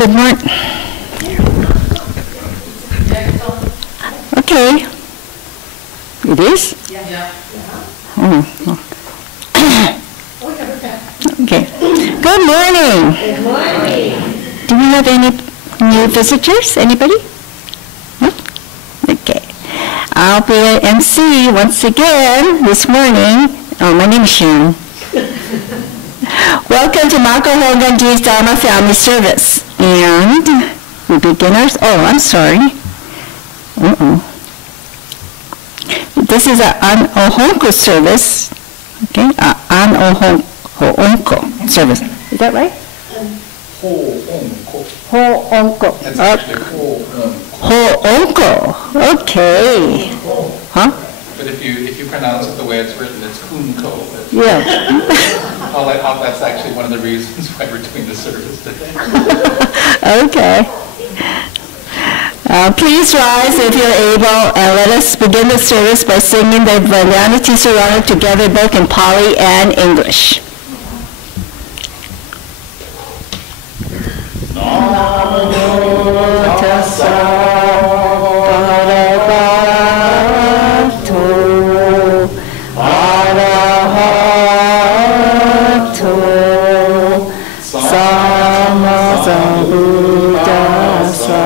Good morning. Okay. It is? Yeah. Oh. Okay. Good morning. Good morning. Do we have any new visitors? Anybody? No? Okay. I'll be at MC once again this morning. Oh, my name is Sharon. Welcome to Makawao Dharma Family Service. And we begin our, I'm sorry. This is an Hōonkō service. Okay, an Hōonkō service. Is that right? Hōonkō. Hōonkō. That's actually Hōonkō. Okay. Huh? But if you pronounce it the way it's written, it's Hōonkō. Yeah. That's actually one of the reasons why we're doing the service today. Okay. Please rise if you're able, and let us begin the service by singing the Vajnanati Sarana together, both in Pali and English. Namo tassa bhagavato arahato sammasambuddhassa.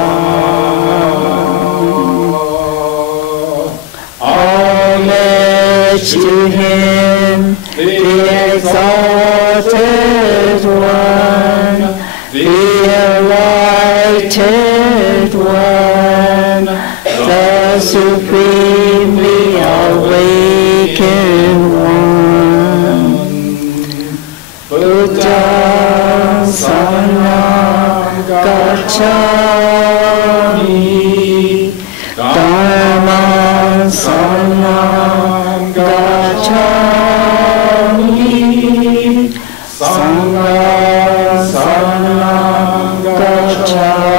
Homage to him, the exalted one, the enlightened one, the supremely awakened one. Buddha Saranam Gacchami, Dharma Saranam Gacchami, Sangha Saranam Gacchami.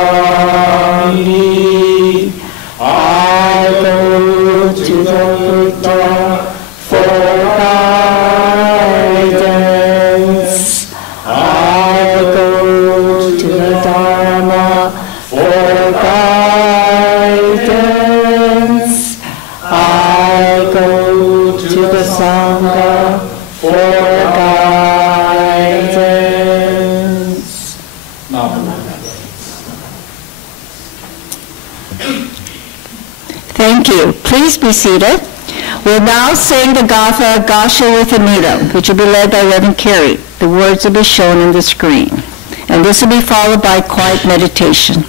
I go to the Buddha for guidance. I go to the Dharma for guidance. I go to the Sangha for guidance. Thank you. Please be seated. We'll now sing the Gatha Gasha with Amida, which will be led by Reverend Carey. The words will be shown on the screen. And this will be followed by quiet meditation.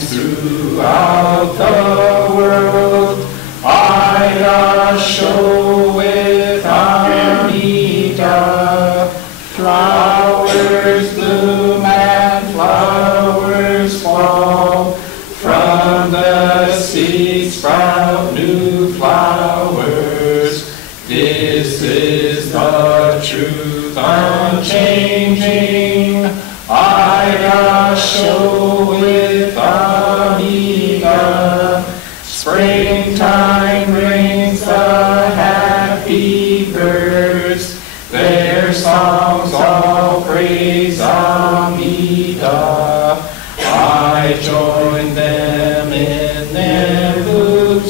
Throughout the world, I show with Amida. Flowers bloom and flowers fall. From the seed sprout new flowers. This is the truth unchanging. I show with Amida. Springtime brings the happy birds. Their songs all praise Amida. I join them in their flute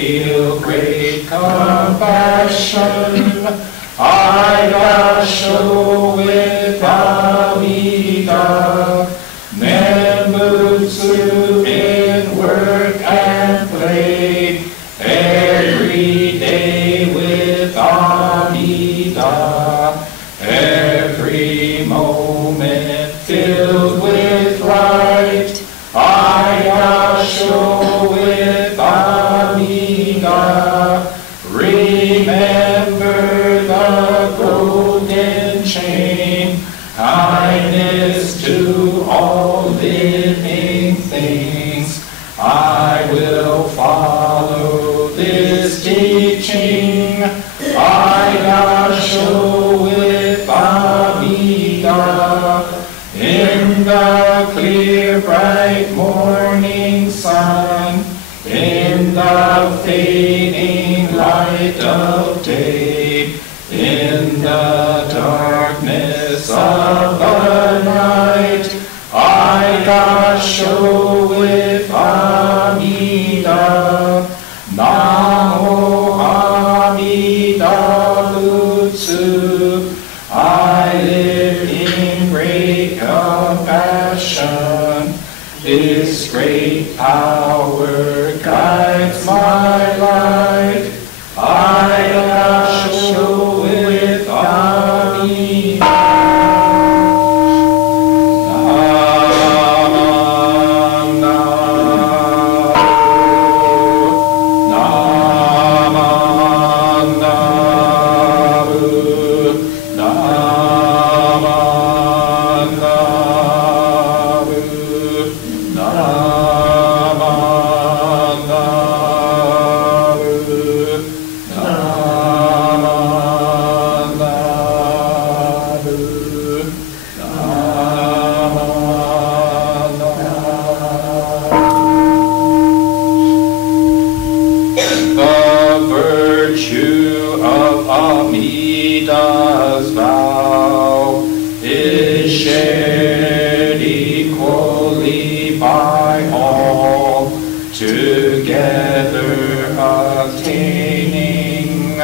feel great compassion. I gasho with Amida, Nembutsu in work and play, every day with Amida, every moment filled with light. I gasho with Amida, remember the golden chain, kindness to all living things. I will follow this teaching. I gasho with Amida, in the clear bright morning sun, in the fading light of day, in the darkness of the night, I gasho with Amida. Namo Amida Butsu. I live in great compassion. This great power guides my life. I gasho with Amida. Amida's vow is shared equally by all, together attaining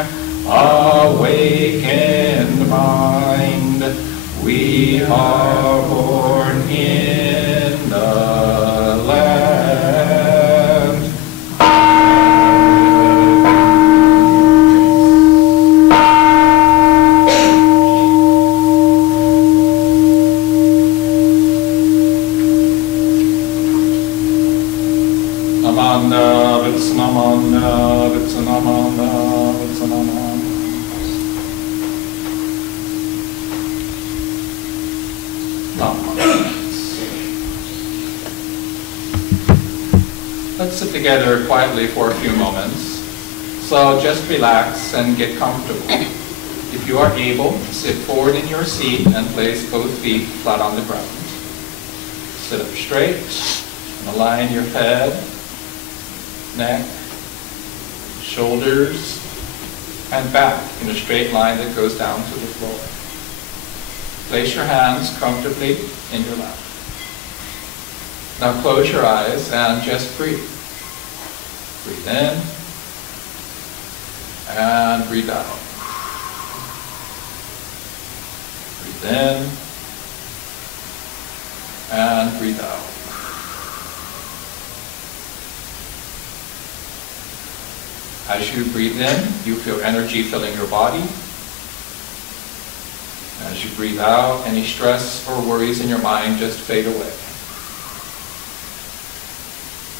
awakened mind. We are born in the land. Namanda Vitsanamanda Vitsanamanda Vitsanamanda. Let's sit together quietly for a few moments. So just relax and get comfortable. If you are able, sit forward in your seat and place both feet flat on the ground. Sit up straight and align your head, neck, shoulders, and back in a straight line that goes down to the floor. Place your hands comfortably in your lap. Now close your eyes and just breathe. Breathe in and breathe out. Breathe in and breathe out. As you breathe in, you feel energy filling your body. As you breathe out, any stress or worries in your mind just fade away.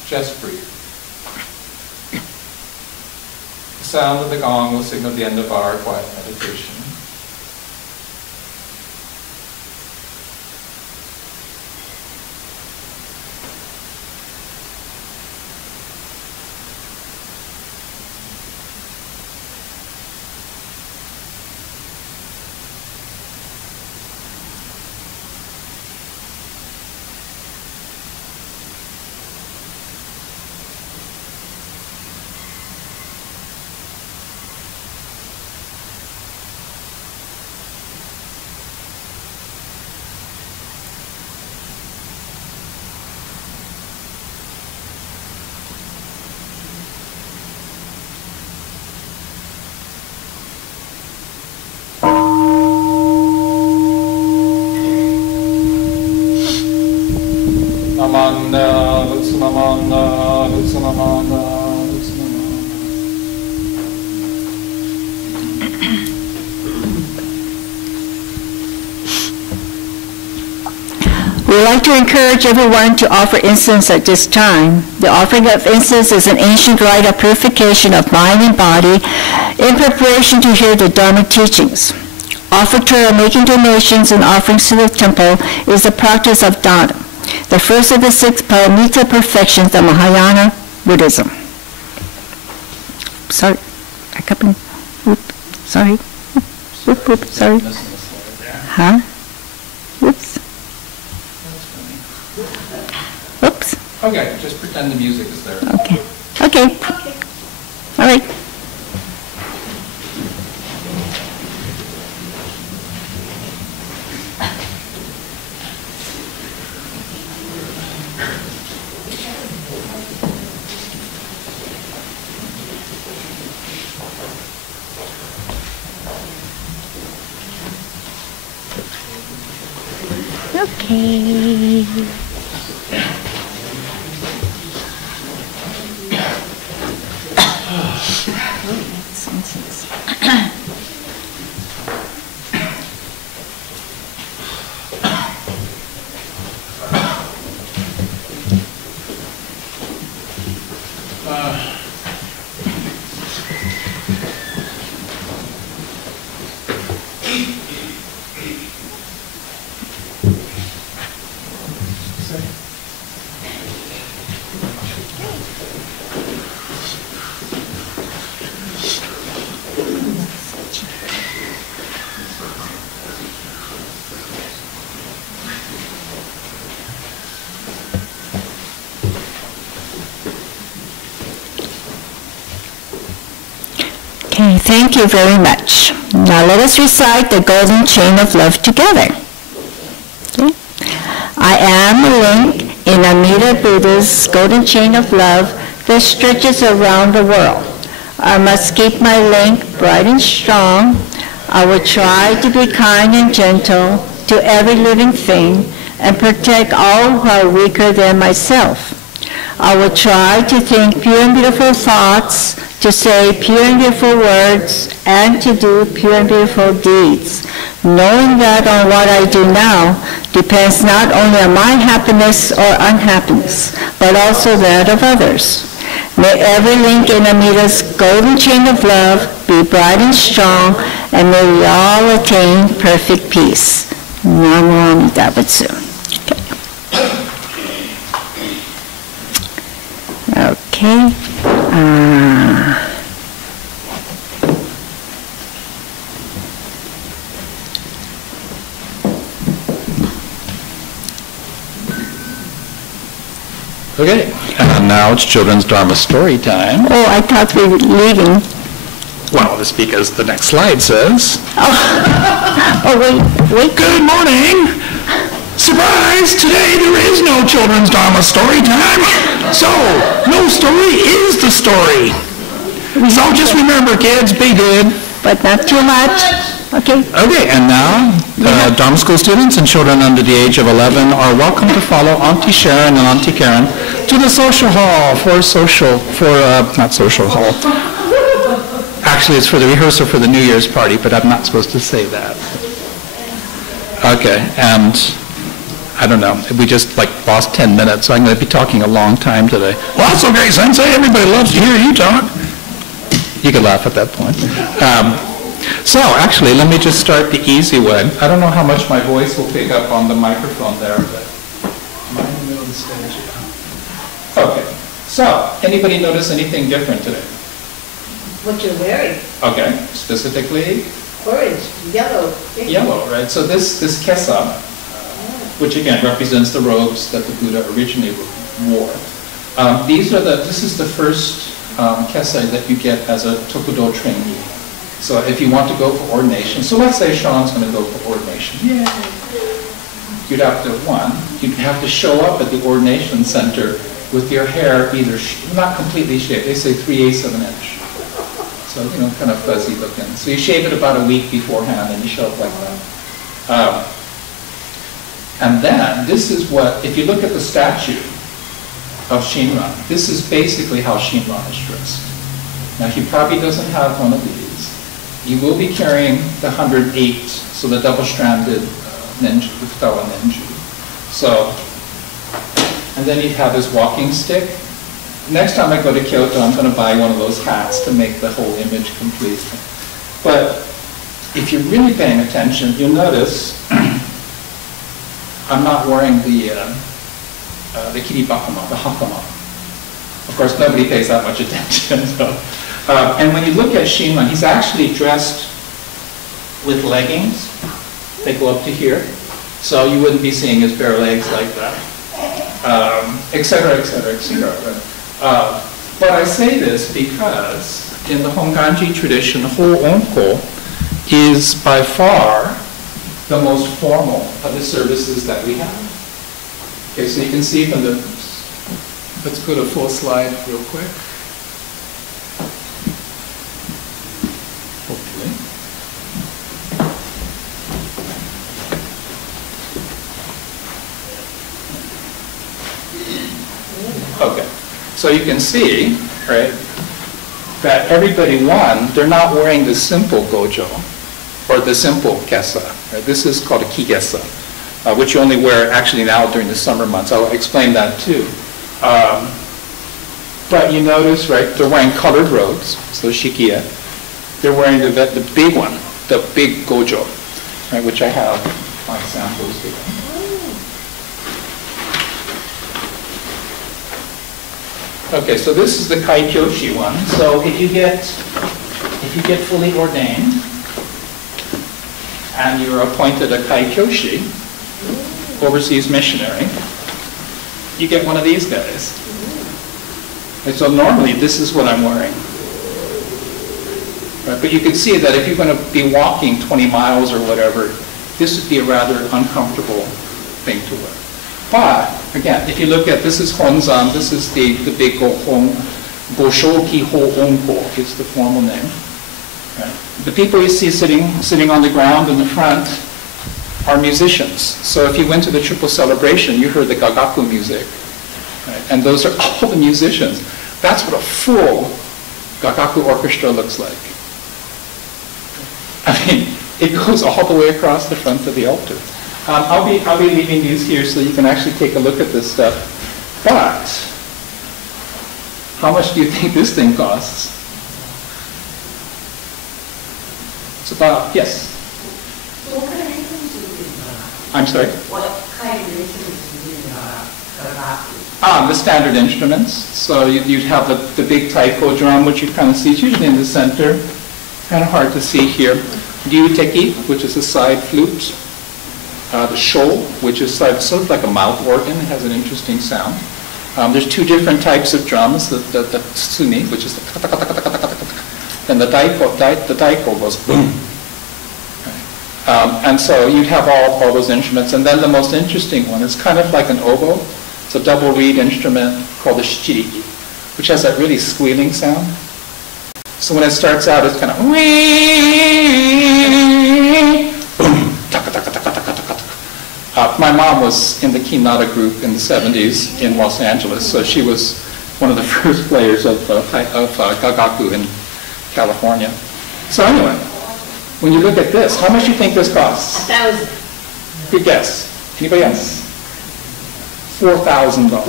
Just breathe. The sound of the gong will signal the end of our quiet meditation. Utsanamana, Utsanamana, Utsanamana. We would like to encourage everyone to offer incense at this time. The offering of incense is an ancient rite of purification of mind and body in preparation to hear the Dharma teachings. Offertory, making donations and offerings to the temple, is the practice of Dharma, the first of the 6 paramita perfections of Mahayana Buddhism. Sorry, back up and, whoop, sorry, whoop, whoop, sorry. Huh? Whoops. Whoops. Okay, just pretend the music is there. Okay. Okay. All right. Okay. Okay, thank you very much. Now let us recite the golden chain of love together. Okay. I am a link in Amida Buddha's golden chain of love that stretches around the world. I must keep my link bright and strong. I will try to be kind and gentle to every living thing and protect all who are weaker than myself. I will try to think pure and beautiful thoughts, to say pure and beautiful words, and to do pure and beautiful deeds, knowing that on what I do now depends not only on my happiness or unhappiness, but also that of others. May every link in Amida's golden chain of love be bright and strong, and may we all attain perfect peace. Namo Amida Butsu. Okay. Okay, and now it's children's Dharma story time. Oh, I thought we were leaving. Well, it's because the next slide says... Oh, wait. Good morning! Surprise! Today there is no children's Dharma story time. So, no story is the story. So just remember, kids, be good. But not too much. Okay. Okay, and now Dharma school students and children under the age of 11 are welcome to follow Auntie Sharon and Auntie Karen to the social hall not social hall. Actually, it's for the rehearsal for the New Year's party, but I'm not supposed to say that. Okay, and I don't know, we just lost 10 minutes, so I'm going to be talking a long time today. Well, that's okay, Sensei. Everybody loves to hear you talk. You could laugh at that point. So actually, let me just start the easy way. I don't know how much my voice will pick up on the microphone there, but am I in the middle of the stage? Okay. So, anybody notice anything different today? What you're wearing. Okay. Specifically? Orange, yellow. Yellow, right? So this kesa, which again represents the robes that the Buddha originally wore. This is the first kesa that you get as a Tokudo trainee. So if you want to go for ordination, so let's say Sean's going to go for ordination. Yay! You'd have to show up at the ordination center with your hair either not completely shaved. They say 3/8 of an inch. So, kind of fuzzy looking. So you shave it about a week beforehand and you show up like that. And then, this is what, if you look at the statue, of Shinran. This is basically how Shinran is dressed. Now he probably doesn't have one of these. He will be carrying the 108, so the double-stranded ninja, the Futawa ninja. So, and then he'd have his walking stick. Next time I go to Kyoto, I'm going to buy one of those hats to make the whole image complete. But if you're really paying attention, you'll notice I'm not wearing the kiribakama, the hakama. Of course, nobody pays that much attention. So. And when you look at Shinran, he's actually dressed with leggings. They go up to here. So you wouldn't be seeing his bare legs like that, et cetera, et cetera, et cetera. But I say this because in the Hōnganji tradition, Hōonkō is by far the most formal of the services that we have. Okay, so you can see from the, let's go to full slide real quick. Hopefully. Okay, so you can see, right, that everybody, one, they're not wearing the simple gojo or the simple kesa. Right? This is called a kigesa, which you only wear actually now during the summer months. I'll explain that too. But you notice, right, they're wearing colored robes, so shikiya. They're wearing the big one, the big gojo, right, which I have my samples here. Okay, so this is the kaikyoshi one. So if you get fully ordained and you're appointed a kaikyoshi, overseas missionary, you get one of these guys. And so normally this is what I'm wearing. Right? But you can see that if you're going to be walking 20 miles or whatever, this would be a rather uncomfortable thing to wear. But again, if you look at, this is Honzan, this is the big Goshoki Hōonkō is the formal name. Right? The people you see sitting on the ground in the front are musicians. So if you went to the triple celebration, you heard the gagaku music. Right? And those are all the musicians. That's what a full gagaku orchestra looks like. I mean, it goes all the way across the front of the altar. I'll be leaving these here so you can actually take a look at this stuff. But how much do you think this thing costs? It's about, yes. So what kind of instruments do you use? I'm sorry? What kind of instruments do you use? The standard instruments. So you'd have the big taiko drum, which you kind of see. It's usually in the center. Kind of hard to see here. Ryuteki, which is a side flute. The shou, which is sort of like a mouth organ. It has an interesting sound. There's two different types of drums. The tsumi, which is the kata kata kata kata kata kata. And the daiko goes boom. And so you'd have all those instruments. And then the most interesting one is kind of like an oboe. It's a double reed instrument called the shichiriki, which has that really squealing sound. So when it starts out, it's kind of my mom was in the Kinata group in the 70s in Los Angeles, so she was one of the first players of gagaku in California. So anyway, when you look at this, how much do you think this costs? $1,000. Good guess. Anybody else? $4,000.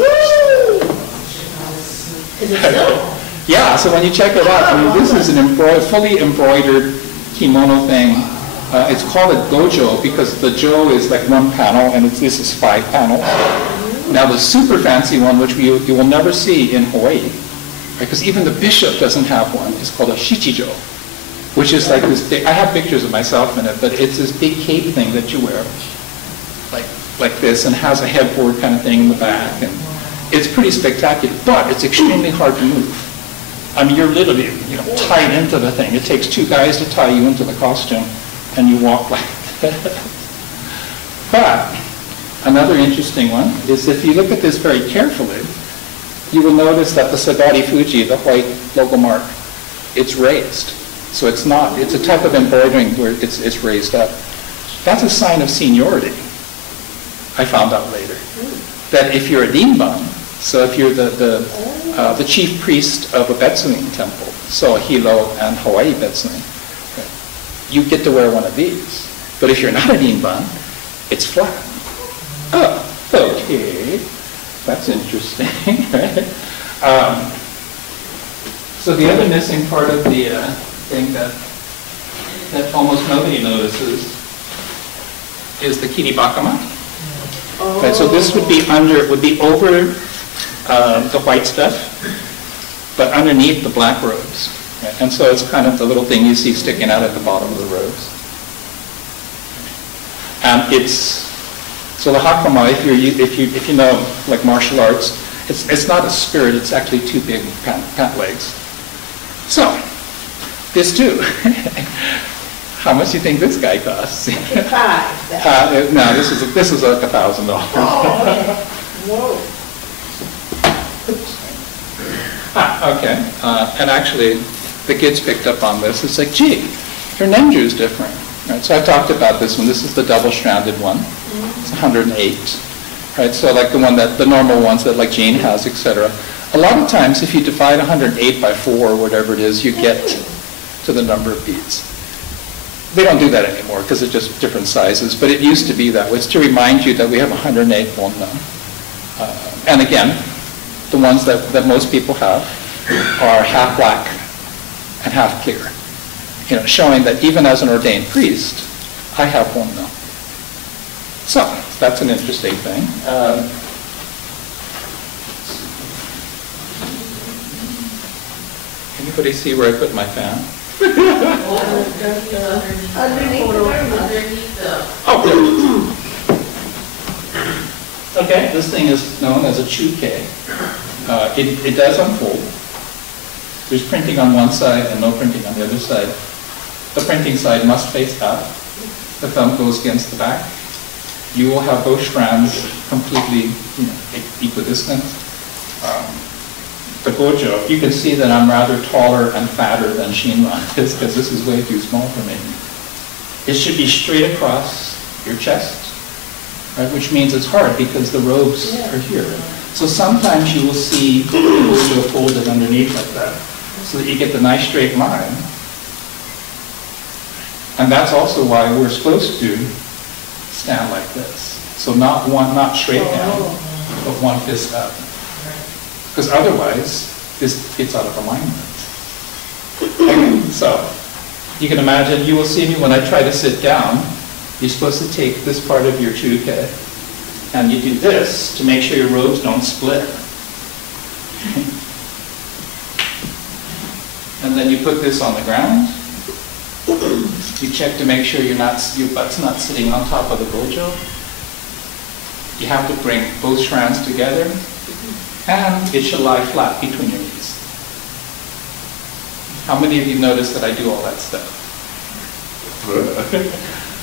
Is it so? Yeah, so when you check it out, I mean, this is an fully embroidered kimono thing. It's called a gojo because the jo is like one panel and this is 5 panels. Now the super fancy one, which you will never see in Hawaii, because even the bishop doesn't have one, is called a shichijo, which is like this big, I have pictures of myself in it, but it's this big cape thing that you wear, like this, and has a headboard kind of thing in the back, and it's pretty spectacular, but it's extremely hard to move. I mean, you're literally, tied into the thing. It takes 2 guys to tie you into the costume, and you walk like that. But another interesting one is if you look at this very carefully, you will notice that the Sagari Fuji, the white logo mark, it's raised. So it's not, it's a type of embroidering where it's raised up. That's a sign of seniority, I found out later. That if you're a Dinban, So if you're the chief priest of a Betsuin temple, so a Hilo and Hawaii Betsuin, you get to wear one of these. But if you're not a Ninban, it's flat. Oh, okay. That's interesting, right? So the other missing part of the thing that almost nobody notices is the kiribakama. Oh. Right, so this would be over the white stuff, but underneath the black robes. Right? And so it's kind of the little thing you see sticking out at the bottom of the robes. And so the hakama, if you know like martial arts, it's not a skirt, it's actually two big pant legs. So, this too. How much do you think this guy costs? $5. No, this is like $1,000. Oh, okay. Whoa. Okay. And actually, the kids picked up on this. It's like, gee, your Nenju's different. Right? So I talked about this one. This is the double-stranded one. It's 108. Right? So like the normal ones that like Jane has, etc. A lot of times, if you divide 108 by 4 or whatever it is, you get to the number of beads. They don't do that anymore because it's just different sizes, but it used to be that way. It's to remind you that we have 108 wonno. And again, the ones that most people have are half black and half clear, showing that even as an ordained priest, I have wonno. So that's an interesting thing. Anybody see where I put my fan? Underneath the Oh, there it is. Okay, this thing is known as a chuke. It does unfold. There's printing on one side and no printing on the other side. The printing side must face up. The thumb goes against the back. You will have both strands completely equidistant. The gojo, you can see that I'm rather taller and fatter than Shinran is because this is way too small for me. It should be straight across your chest, right? Which means it's hard because the robes are here. So sometimes you will see the gojo folded underneath like that so that you get the nice straight line. And that's also why we're supposed to stand like this. So not straight down, but one fist up. Because otherwise, this gets out of alignment. So, you can imagine, you will see me when I try to sit down, you're supposed to take this part of your chuke, and you do this to make sure your robes don't split. And then you put this on the ground. You check to make sure your butt's not sitting on top of the gojo. You have to bring both strands together. And it should lie flat between your knees. How many of you notice that I do all that stuff?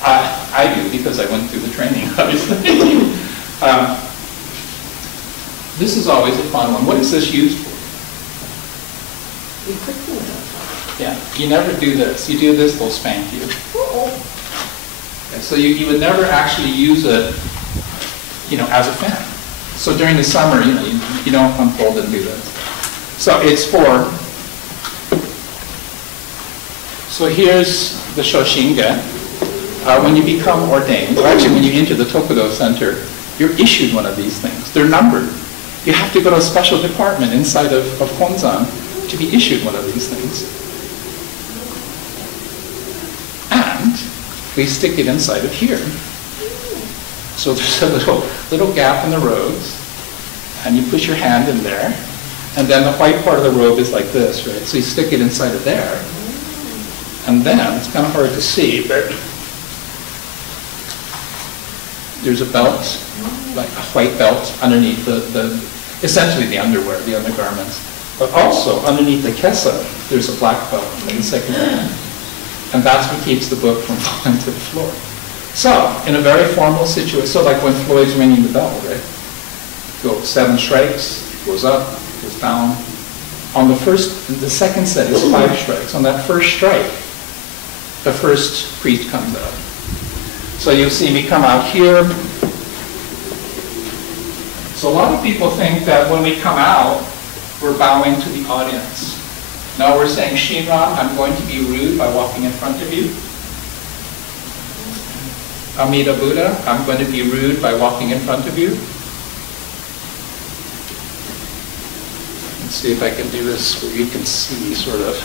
I do because I went through the training, obviously. This is always a fun one. What is this used for? Yeah, you never do this. You do this, they'll spank you. Okay, so you would never actually use it, as a fan. So during the summer, you don't unfold and do this. So it's for, so here's the Shoshinge. When you become ordained, or actually when you enter the Tokudo Center, you're issued one of these things. They're numbered. You have to go to a special department inside of Honzan to be issued one of these things. And we stick it inside of here. So there's a little gap in the robes, and you put your hand in there, and then the white part of the robe is like this, right? So you stick it inside of there, and then, it's kind of hard to see, but there's a belt, like a white belt underneath essentially the underwear, the undergarments. But also, underneath the kesa, there's a black belt in the second hand, and that's what keeps the book from falling to the floor. So, in a very formal situation, so like when Floyd's ringing the bell, right? Go 7 strikes, goes up, goes down. On the second set is 5 strikes. On that first strike, the first priest comes out. So you'll see me come out here, So a lot of people think that when we come out, we're bowing to the audience. No, we're saying, Shinran, I'm going to be rude by walking in front of you. Amida Buddha, I'm going to be rude by walking in front of you. Let's see if I can do this where you can see, sort of.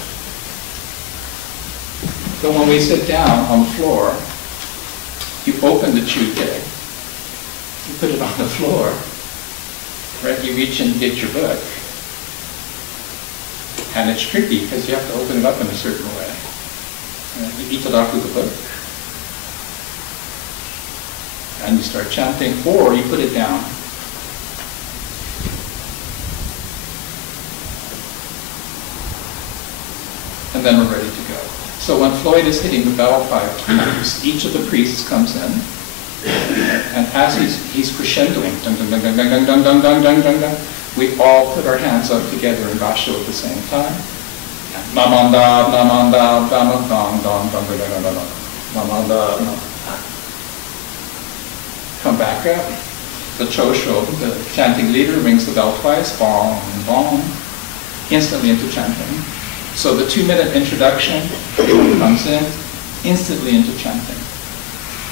So when we sit down on the floor, you open the chute, you put it on the floor, right? You reach and get your book. And it's tricky because you have to open it up in a certain way. You eat it off with the book. And you start chanting, or you put it down. And then we're ready to go. So when Floyd is hitting the bell 5 times, each of the priests comes in, and as he's crescendoing, dun, dun, dun, dun, dun, dun, dun, dun, dun, dun, dun, we all put our hands up together in Gasho at the same time. Namanda, namanda, damandam, dam, dam, dam, dam, dam, namanda. Come back up. The Chosho, the chanting leader, rings the bell twice, bong, bong, instantly into chanting. So the 2-minute introduction comes in, instantly into chanting,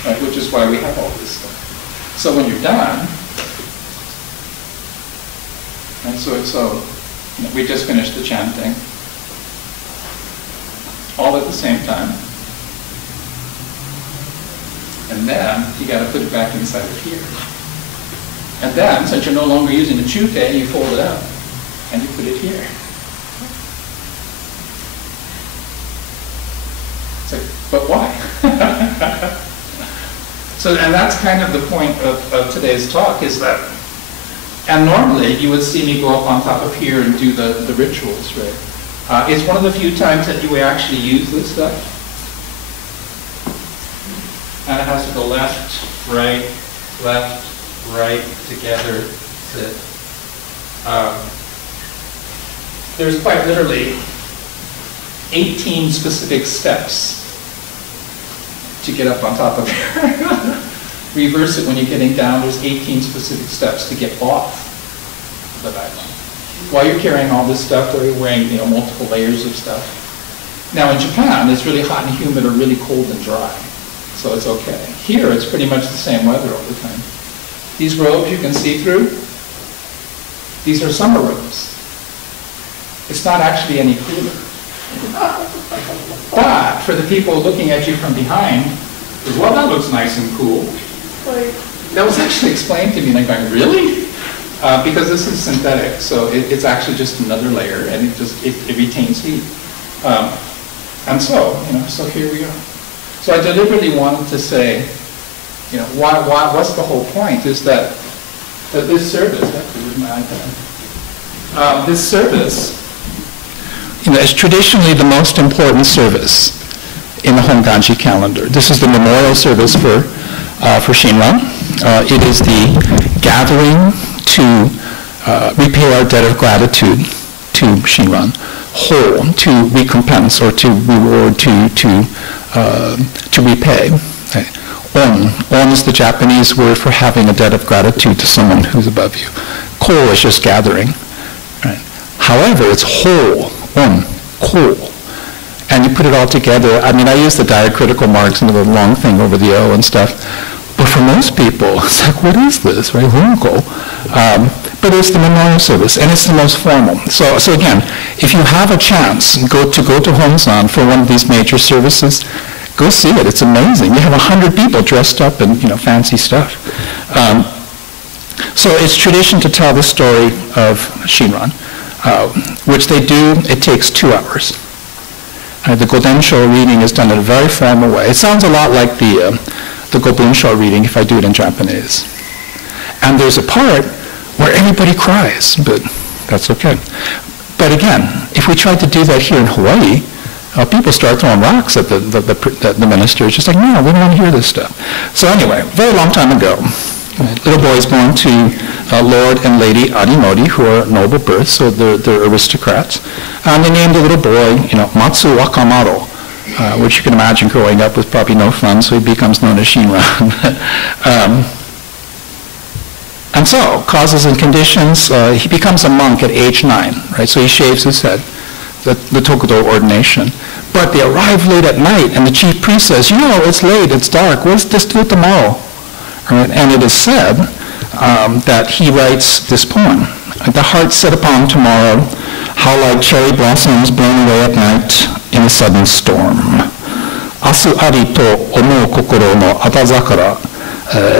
right? Which is why we have all this stuff. So when you're done, and so we just finished the chanting, all at the same time. And then you got to put it back inside of here. And then, since you're no longer using the chute, you fold it up and you put it here. It's like, but why? So, and that's kind of the point of today's talk, is that, and normally you would see me go up on top of here and do the rituals, right? It's one of the few times that you actually use this stuff. And it has to go left, right, together. There's quite literally 18 specific steps to get up on top of here. Reverse it when you're getting down. There's 18 specific steps to get off the Dharma. While you're carrying all this stuff, or you're wearing multiple layers of stuff. Now in Japan, it's really hot and humid or really cold and dry. So it's okay. Here, it's pretty much the same weather all the time. These robes you can see through, these are summer robes. It's not actually any cooler. But for the people looking at you from behind, well, that looks nice and cool. That was actually explained to me, and I'm going, really? Because this is synthetic, so it's actually just another layer, and it retains heat. And so, so here we are. So I deliberately wanted to say, what's the whole point? Is that this service, actually, where's my iPad? This service, is traditionally the most important service in the Hōnganji calendar. This is the memorial service for Shinran. It is the gathering to repay our debt of gratitude to Shinran, Hō, to recompense or to reward, to repay. Okay. On is the Japanese word for having a debt of gratitude to someone who's above you. Ko is just gathering. Right. However, it's Hō, ko. And you put it all together. I mean, I use the diacritical marks and the long thing over the O and stuff. But for most people, it's like, what is this, right? Hōonkō. But it's the memorial service, and it's the most formal. So again, if you have a chance go to Honsan for one of these major services, go see it. It's amazing. You have 100 people dressed up in fancy stuff. So it's tradition to tell the story of Shinran, which they do. It takes 2 hours. The Godensho reading is done in a very formal way. It sounds a lot like the Gobunsho reading if I do it in Japanese. And there's a part where everybody cries, but that's okay. But again, if we tried to do that here in Hawaii, people start throwing rocks at the minister. It's just like, no, we don't want to hear this stuff. So anyway, very long time ago, little boys born to Lord and Lady Adimori, who are noble birth, so they're aristocrats. And they named the little boy, Matsu Wakamaro, which you can imagine growing up was probably no fun, so he becomes known as Shinran. And so, causes and conditions, he becomes a monk at age 9, right? So he shaves his head, the Tokudo ordination. But they arrive late at night, and the chief priest says, it's late, it's dark, let's just do it tomorrow. Right? And it is said that he writes this poem, the heart set upon tomorrow, how like cherry blossoms blown away at night in a sudden storm. Asu ari to omou kokoro no atazakara,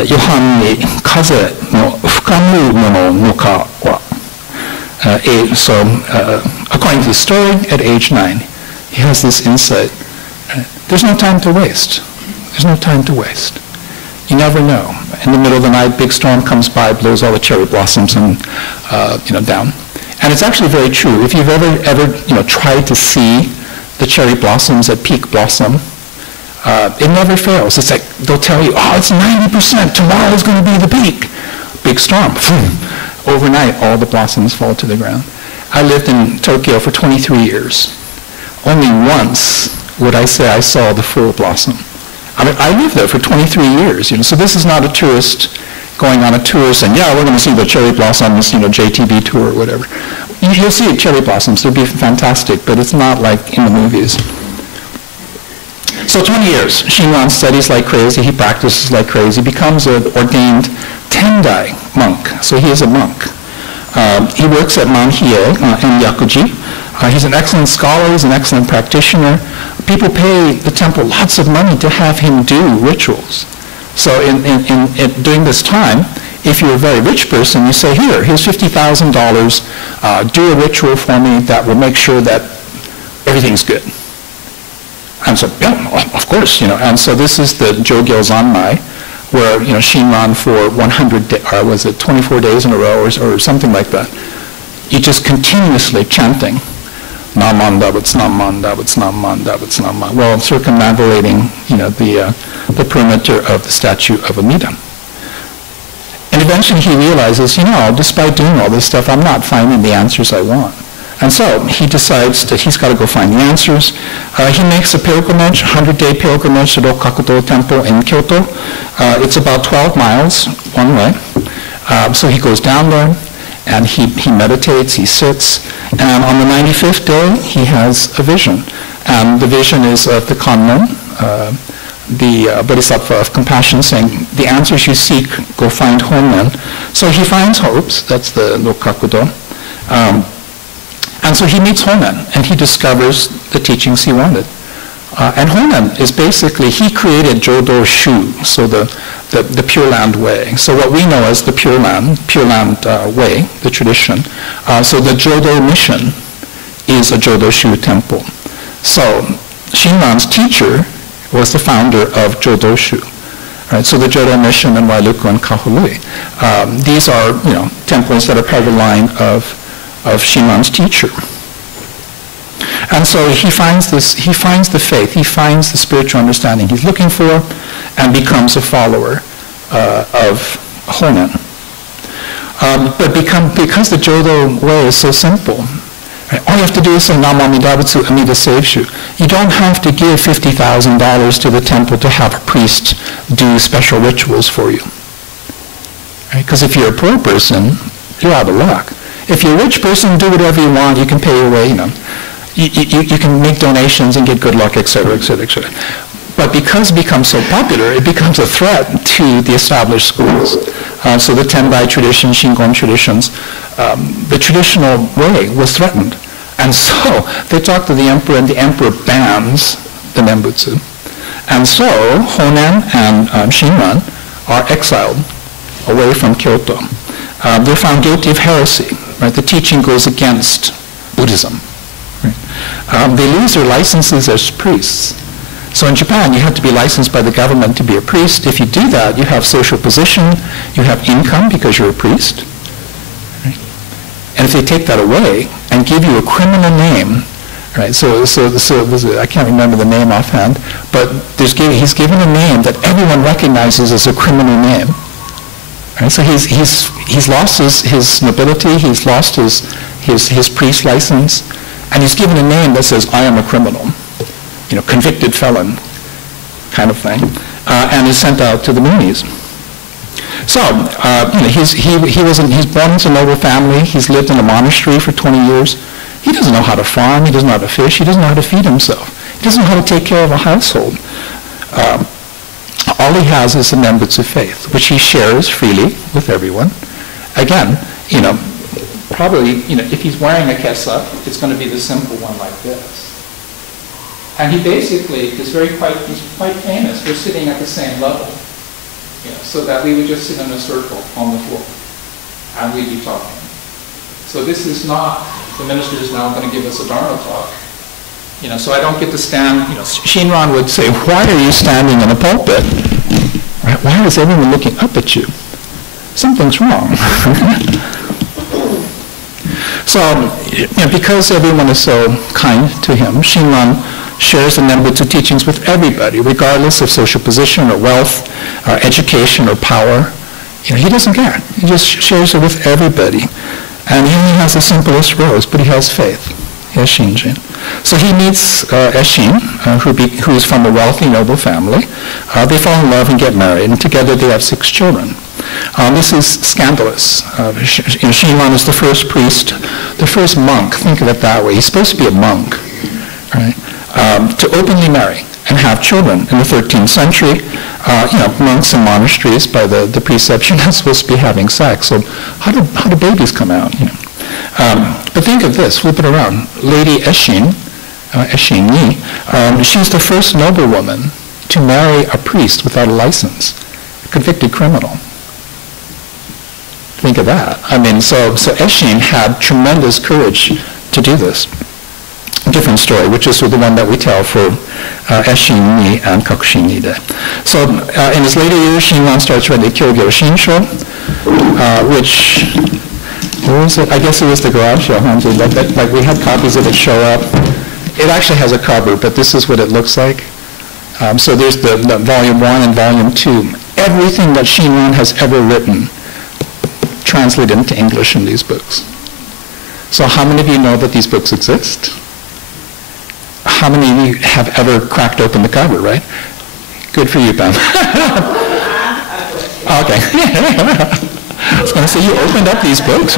yohan ni kaze no fukamu mono no ka wa. So, according to the story, at age 9, he has this insight. There's no time to waste. There's no time to waste. You never know. In the middle of the night, big storm comes by, blows all the cherry blossoms and down. And it's actually very true. If you've ever tried to see the cherry blossoms at peak blossom, it never fails. It's like they'll tell you, it's 90%. Tomorrow's going to be the peak. Big storm. Overnight, all the blossoms fall to the ground. I lived in Tokyo for 23 years. Only once would I say I saw the full blossom. I mean, I lived there for 23 years, so this is not a tourist going on a tour saying, we're going to see the cherry blossoms, JTB tour or whatever. You'll see cherry blossoms, they'll be fantastic, but it's not like in the movies. So 20 years, Shinran studies like crazy, he practices like crazy, becomes an ordained Tendai monk, so he is a monk. He works at Manhie in Yakuji. He's an excellent scholar, he's an excellent practitioner. People pay the temple lots of money to have him do rituals. So during this time, if you're a very rich person, you say, here's $50,000, do a ritual for me that will make sure that everything's good. And so, of course, and so this is the Jogyo Zanmai, where, Shinran for 24 days in a row or something like that. You just continuously chanting, Namandabats, Namandabats, Namandabats, Namandabats, well, circumnavigating, the perimeter of the statue of Amida. And eventually he realizes, despite doing all this stuff, I'm not finding the answers I want. And so he decides that he's got to go find the answers. He makes a pilgrimage, 100-day pilgrimage to Rokkakudo Temple in Kyoto. It's about 12 miles one way. So he goes down there, and he meditates, he sits, and on the 95th day, he has a vision. And the vision is of the Kannon, the Bodhisattva of compassion, saying, the answers you seek, go find Honen. So he finds hopes, that's the Rokkakudo. And so he meets Honen, and he discovers the teachings he wanted. And Honen is basically, he created Jodo Shu, so the Pure Land way. So what we know as the Pure Land way, the tradition. So the Jodo mission is a Jodo Shu temple. So Shinran's teacher was the founder of Jodo Shu. Right? So the Jodo mission and Wailuku and Kahului. These are temples that are part of the line of Shinran's teacher. And so he finds the faith, he finds the spiritual understanding he's looking for, and becomes a follower of Honen. But because the Jodo way is so simple, right, all you have to do is say Nam Amidabatsu, Amida saves you. You don't have to give $50,000 to the temple to have a priest do special rituals for you. Because if you're a poor person, you're out of luck. If you're a rich person, do whatever you want. You can pay your way, You can make donations and get good luck, etc., etc., etc. But because it becomes so popular, it becomes a threat to the established schools. So the Tendai tradition, Shingon traditions, the traditional way was threatened. And so they talk to the emperor, and the emperor bans the Nembutsu. And so Honen and Shinran are exiled away from Kyoto. They're found guilty of heresy. Right? The teaching goes against Buddhism. Right? They lose their licenses as priests. So in Japan, you have to be licensed by the government to be a priest. If you do that, you have social position, you have income because you're a priest. Right? And if they take that away and give you a criminal name, right? So I can't remember the name offhand, but he's given a name that everyone recognizes as a criminal name. Right? So he's lost his nobility, he's lost his priest license, and he's given a name that says, I am a criminal, convicted felon kind of thing, and is sent out to the Moonies. So, he's born into a noble family. He's lived in a monastery for 20 years. He doesn't know how to farm. He doesn't know how to fish. He doesn't know how to feed himself. He doesn't know how to take care of a household. All he has is the members of faith, which he shares freely with everyone. Again, probably, if he's wearing a kesa, it's going to be the simple one like this. And he basically is he's quite famous for sitting at the same level, so that we would just sit in a circle on the floor, and we'd be talking. So this is not, the minister is now going to give us a Dharma talk. So I don't get to stand, Shinran would say, why are you standing in a pulpit? Right? Why is everyone looking up at you? Something's wrong. So, because everyone is so kind to him, Shinran shares the Nembutsu teachings with everybody, regardless of social position or wealth or education or power. He doesn't care. He just shares it with everybody. And he has the simplest rose, but he has faith. He has Shinjin. So he meets Eshin, who is from a wealthy, noble family. They fall in love and get married, and together they have 6 children. This is scandalous. Shinran is the first priest, the first monk, think of it that way. He's supposed to be a monk, right? To openly marry and have children. In the 13th century, monks in monasteries, by the precept, you're not supposed to be having sex. So how do babies come out? But think of this, flip it around. Lady Eshin, she's the first noblewoman to marry a priest without a license, a convicted criminal. Think of that. So Eshin had tremendous courage to do this. Different story, which is the one that we tell for Eshin Ni and Kakushin Nide. So in his later years, Shinran starts writing Kyogyo Shinsho, which, where was it? I guess it was the garage show, like we had copies of it show up. It actually has a cover, but this is what it looks like. So there's the volume 1 and volume 2. Everything that Shinran has ever written translated into English in these books. So how many of you know that these books exist? How many of you have ever cracked open the cover, right? Good for you, Pam. Okay. I was going to say, you opened up these books.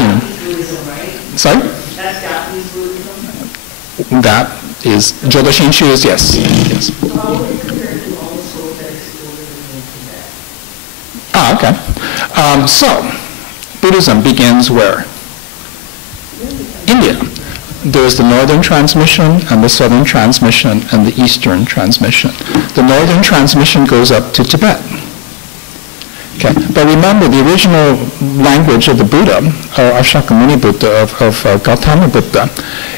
Sorry? That's Japanese Buddhism? That is, Jodo Shinshu is, yes. Yes. So how would it compare to all the souls that exploded in Tibet? Okay. So, Buddhism begins where? India. There's the northern transmission and the southern transmission and the eastern transmission. The northern transmission goes up to Tibet. Okay. But remember, the original language of the Buddha, of Shakyamuni Buddha, of Gautama Buddha,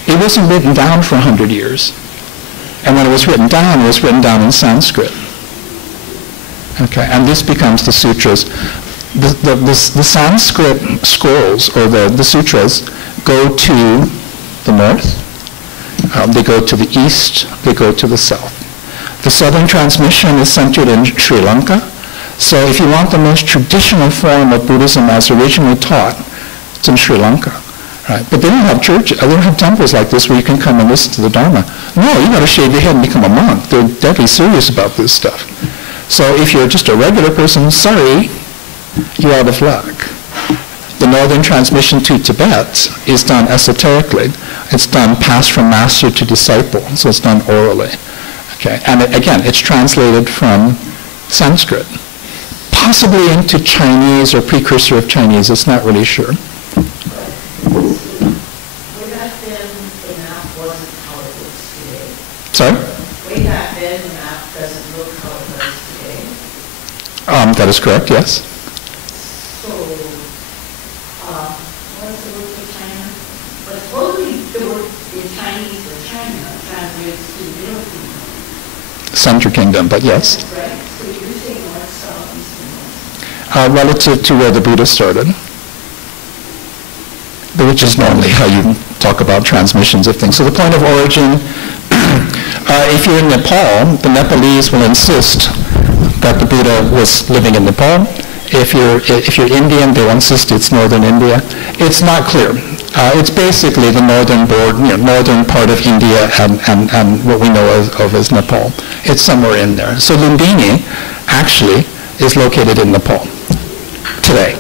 it wasn't written down for 100 years. And when it was written down in Sanskrit. Okay. And this becomes the sutras. The Sanskrit scrolls, or the sutras, go to the north, they go to the east, they go to the south. The southern transmission is centered in Sri Lanka. So if you want the most traditional form of Buddhism as originally taught, it's in Sri Lanka. Right? But they don't have churches, they don't have temples like this where you can come and listen to the Dharma. No, you got to shave your head and become a monk. They're deadly serious about this stuff. So if you're just a regular person, sorry, you're out of luck. The northern transmission to Tibet is done esoterically. It's done passed from master to disciple, so it's done orally. Okay, and again, it's translated from Sanskrit, possibly into Chinese or precursor of Chinese. It's not really sure. Way back then, the map wasn't how it looks today. Sorry? Way back then, the map doesn't look how it does today. That is correct, yes. So, what is the word for China? But supposedly the word in Chinese for China translates to the Middle Kingdom. Central Kingdom, but yes. Right. So you're saying north, south, east, and west. Relative to where the Buddha started, which is normally how you talk about transmissions of things. So the point of origin, if you're in Nepal, the Nepalese will insist that the Buddha was living in Nepal. If you're Indian, they'll insist it's northern India. It's not clear. It's basically the northern northern part of India and what we know of as Nepal. It's somewhere in there. So Lumbini actually is located in Nepal today.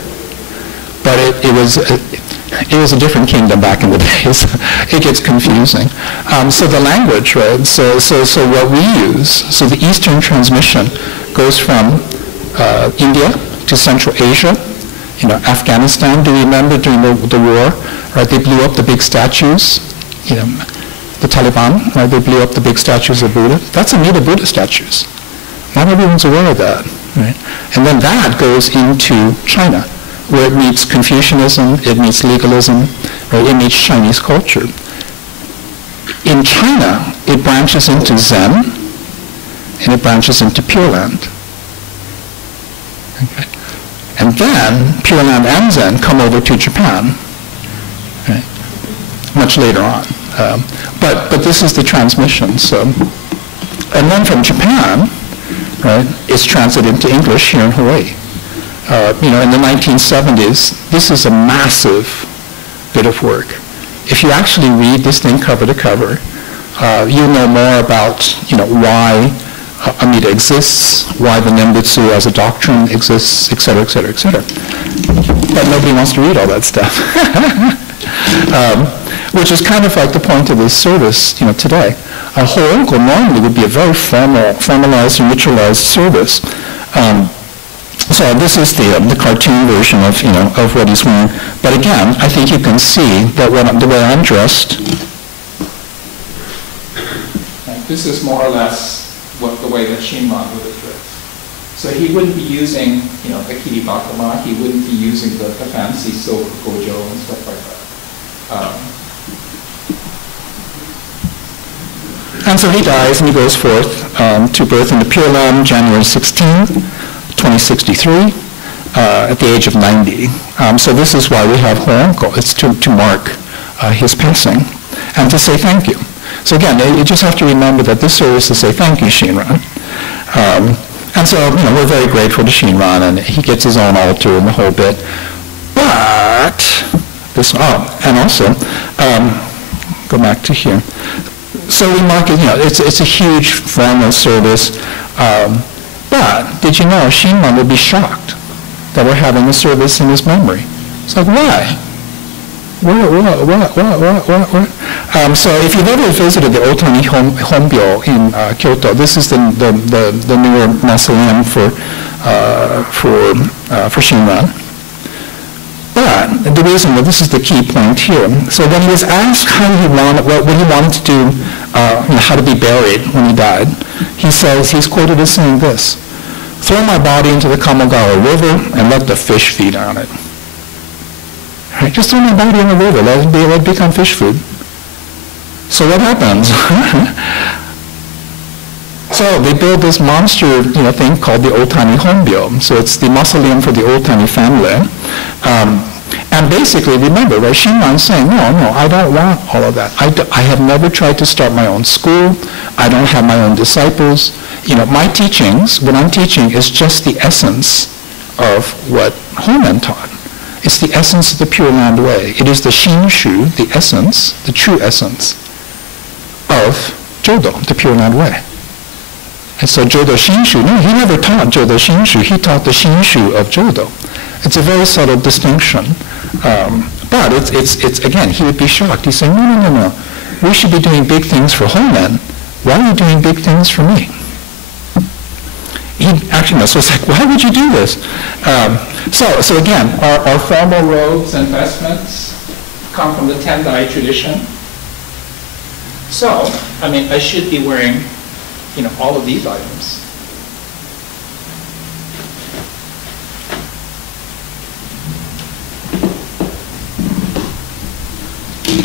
But it was a different kingdom back in the days. It gets confusing. So the language, right? So what we use, so the Eastern transmission goes from India to Central Asia, Afghanistan. Do you remember during the war, right? They blew up the big statues, the Taliban, right? They blew up the big statues of Buddha. That's Amida Buddha statues. Not everyone's aware of that, right? And then that goes into China, where it meets Confucianism, it meets legalism, right? It meets Chinese culture. In China, it branches into Zen, and it branches into Pure Land. Okay. And then Pure Land and Zen come over to Japan, right? Much later on. But this is the transmission. So, and then from Japan, right, it's translated into English here in Hawaii. In the 1970s, this is a massive bit of work. If you actually read this thing cover to cover, you'll know more about, why Amida exists, why the Nembutsu as a doctrine exists, et cetera, et cetera, et cetera. But nobody wants to read all that stuff. Which is kind of like the point of this service, today. A Hōonkō normally would be a very formalized and ritualized service. So this is the cartoon version of what he's wearing. But again, I think you can see that the way I'm dressed. This is more or less the way that Shinran would have dressed. So he wouldn't be using, the kiribakama. He wouldn't be using the fancy silk gojo and stuff like that. And so he dies and he goes forth to birth in the Pure Land, January 16th, 2063, at the age of 90. So this is why we have Hōonkō. It's to mark his passing and to say thank you. So again, you just have to remember that this service is to say thank you, Shinran. And so, we're very grateful to Shinran, and he gets his own altar and the whole bit. But this, and also, go back to here. So we mark it, it's a huge formal service. But did you know Shinran would be shocked that we're having a service in his memory? It's like, why? What? So if you've ever visited the Otani Honbyo in Kyoto, this is the newer mausoleum for Shinran. But the reason, this is the key point here. So when he was asked what he wanted to do, how to be buried when he died, he's quoted as saying this: "Throw my body into the Makawao River and let the fish feed on it." Right? Just throw my body in the river, let it become fish food. So what happens? So they build this monster, thing called the Otani Honbyo. So it's the mausoleum for the Otani family. And basically, remember, right, Shinran's saying, no, I don't want all of that. I have never tried to start my own school. I don't have my own disciples. My teachings, what I'm teaching is just the essence of what Homen taught. It's the essence of the Pure Land way. It is the Shinshu, the essence, the true essence of Jodo, the Pure Land way. And so Jodo Shinshu, no, he never taught Jodo Shinshu. He taught the Shinshu of Jodo. It's a very subtle distinction. But it's again, he would be shocked. He's saying, no. We should be doing big things for Homen. Why are you doing big things for me? So it's like, why would you do this? So again, our formal robes and vestments come from the Tendai tradition. So, I should be wearing, all of these items.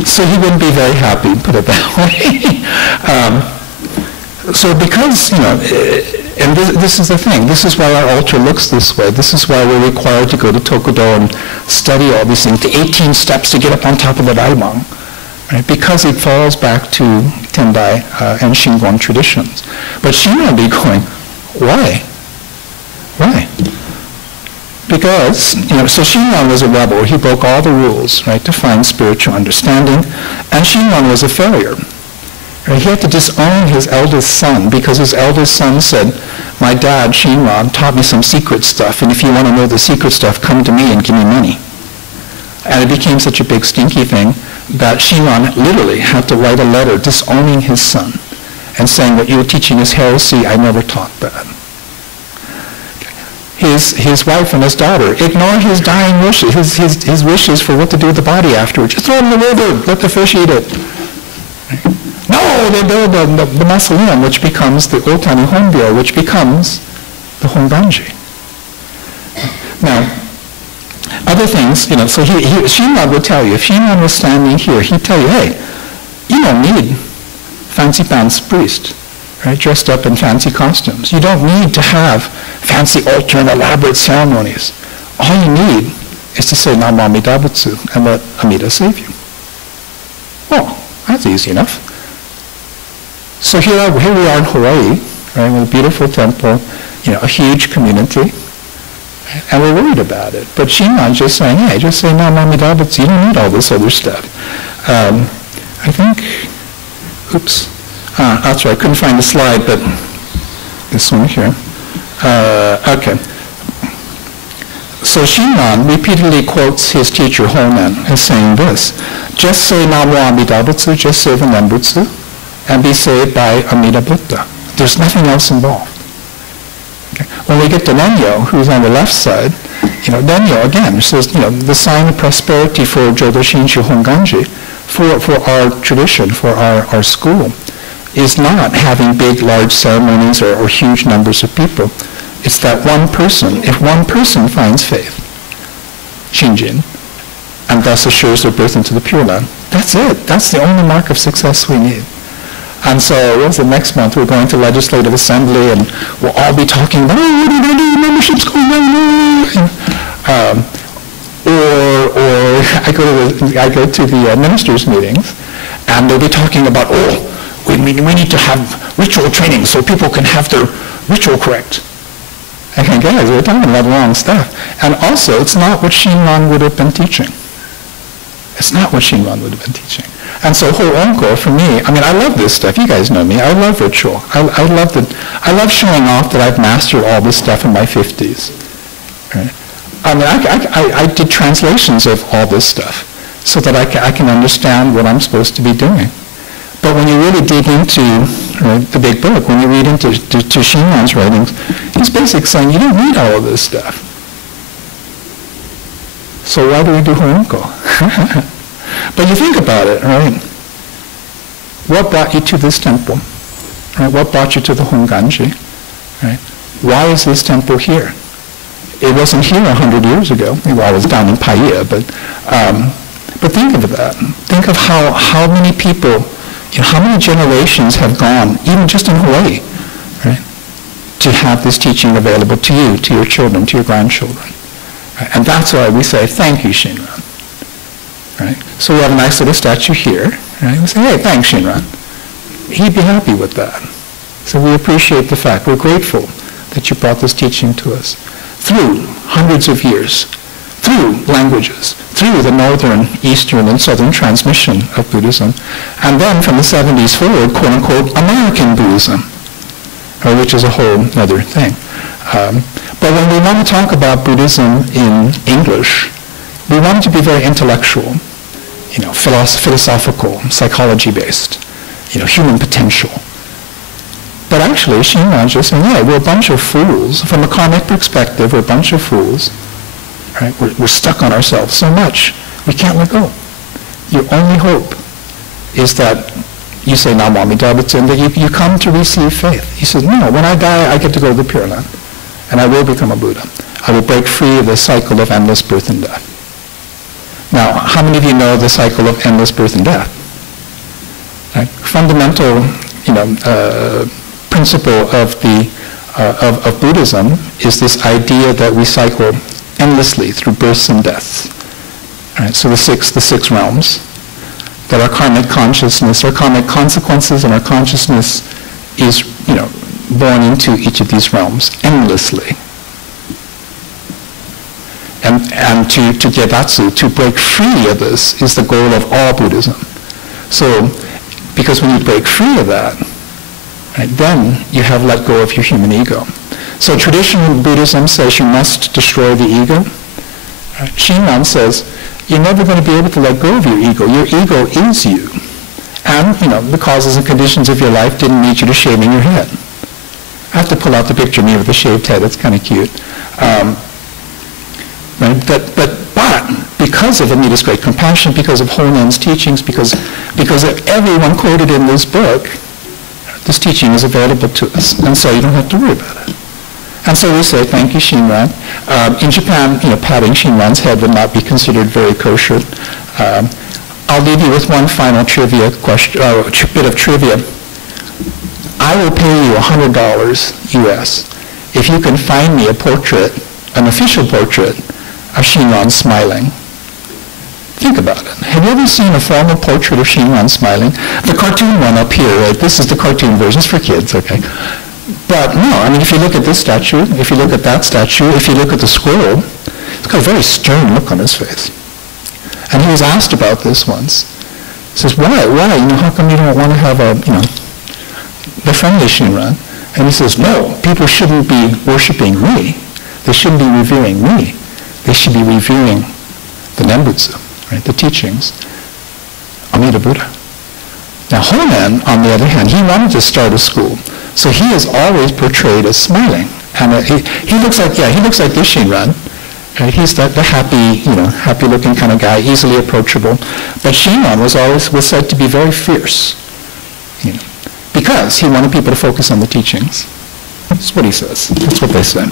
So he wouldn't be very happy, put it that way. So because, and this is the thing, this is why our altar looks this way. This is why we're required to go to Tokudo and study all these things, the 18 steps to get up on top of the Daimon, right? Because it falls back to Tendai and Shingon traditions. But Shingon would be going, why? Why? Because, so Shingon was a rebel. He broke all the rules, right, to find spiritual understanding. And Shingon was a failure. Right? He had to disown his eldest son because his eldest son said, my dad, Shinran, taught me some secret stuff, and if you want to know the secret stuff, come to me and give me money. And it became such a big stinky thing that Shinran literally had to write a letter disowning his son and saying what you were teaching is heresy, I never taught that. His wife and his daughter ignore his dying wishes, his wishes for what to do with the body afterwards. Just throw it in the river, let the fish eat it. No, they build the mausoleum, which becomes the Otani Honbyo, which becomes the Honganji. Now, other things, so Shinran would tell you, if Shinran was standing here, he'd tell you, hey, you don't need fancy pants priest, right, dressed up in fancy costumes. You don't need to have fancy altar and elaborate ceremonies. All you need is to say Namu Amida Butsu and let Amida save you. Well, that's easy enough. So here we are in Hawaii, right, with a beautiful temple, a huge community, and we're worried about it. But Shinran's just saying, hey, just say Namu Amida Butsu. You don't need all this other stuff. I think, oops, that's right, I couldn't find the slide, but this one here. Okay. So Shinran repeatedly quotes his teacher Honen as saying this: just say Namu Amida Butsu, just say the Nembutsu, and be saved by Amida Buddha. There's nothing else involved. Okay. When we get to Nenyo, who's on the left side, Nenyo again says, the sign of prosperity for Jodo Shinshu Honganji, for our tradition, for our school, is not having big, large ceremonies or huge numbers of people. It's that one person, if one person finds faith, Shinjin, and thus assures their birth into the Pure Land, that's it. That's the only mark of success we need. And so, next month we're going to Legislative Assembly, and we'll all be talking about, what are we going to do? Membership's going on. Or I go to the ministers' meetings, and they'll be talking about, we need to have ritual training so people can have their ritual correct. Okay, guys, we're talking about the wrong stuff. And also, it's not what Shinran would have been teaching. It's not what Shinran would have been teaching. And so Hōonkō, for me, I love this stuff. You guys know me. I love ritual. I love showing off that I've mastered all this stuff in my 50s. Right? I did translations of all this stuff so that I can understand what I'm supposed to be doing. But when you really dig into the big book, when you read into Shinran's writings, he's basically saying you don't need all of this stuff. So why do we do Hōonkō? But you think about it, right? What brought you to this temple? Right? What brought you to the Honganji? Right? Why is this temple here? It wasn't here 100 years ago. Well, it was down in Paia, but think of that. Think of how many people, how many generations have gone, even just in Hawaii, right, to have this teaching available to you, to your children, to your grandchildren. Right? And that's why we say, thank you, Shinran. Right? So we have a nice little statue here. Right? We say, hey, thanks, Shinran. He'd be happy with that. So we appreciate the fact. We're grateful that you brought this teaching to us through hundreds of years, through languages, through the northern, eastern, and southern transmission of Buddhism, and then from the 70s forward, quote-unquote, American Buddhism, which is a whole other thing. But when we want to talk about Buddhism in English, we want it to be very intellectual, philosophical, psychology-based, human potential. But actually, Shinran's just saying, yeah, we're a bunch of fools. From a karmic perspective, we're a bunch of fools. Right? We're stuck on ourselves so much, we can't let go. Your only hope is that you say Namu Amida Butsu, and that you come to receive faith. He says, no, when I die, I get to go to the Pure Land, and I will become a Buddha. I will break free of the cycle of endless birth and death. Now, how many of you know the cycle of endless birth and death? Right? Fundamental, principle of Buddhism is this idea that we cycle endlessly through births and deaths. Right? So the six realms, that our karmic consciousness, our karmic consequences, and our consciousness is, born into each of these realms endlessly. And to Gebatsu, to break free of this, is the goal of all Buddhism. So, because when you break free of that, right, then you have let go of your human ego. So traditional Buddhism says you must destroy the ego. Right? Shinran says you're never going to be able to let go of your ego. Your ego is you. And, the causes and conditions of your life didn't need you to shave in your head. I have to pull out the picture of me with a shaved head. It's kind of cute. Right? But because of Amita's great compassion, because of Honen's teachings, because of everyone quoted in this book, this teaching is available to us. And so you don't have to worry about it. And so we say, thank you, Shinran. In Japan, patting Shinran's head would not be considered very kosher. I'll leave you with one final trivia question, bit of trivia. I will pay you $100 US if you can find me a portrait, an official portrait of Shinran smiling. Think about it. Have you ever seen a formal portrait of Shinran smiling? The cartoon one up here, right? This is the cartoon version. It's for kids, okay? But no, if you look at this statue, if you look at that statue, if you look at the scroll, it's got a very stern look on his face. And he was asked about this once. He says, why? How come you don't want to have the friendly Shinran? And he says, no, people shouldn't be worshiping me. They shouldn't be revering me. They should be revering the Nembutsu, right, the teachings, Amida Buddha. Now Honen, on the other hand, he wanted to start a school. So he is always portrayed as smiling. And he looks like this Shinran. Right? He's the happy, happy-looking kind of guy, easily approachable. But Shinran was said to be very fierce, because he wanted people to focus on the teachings. That's what he says. That's what they say.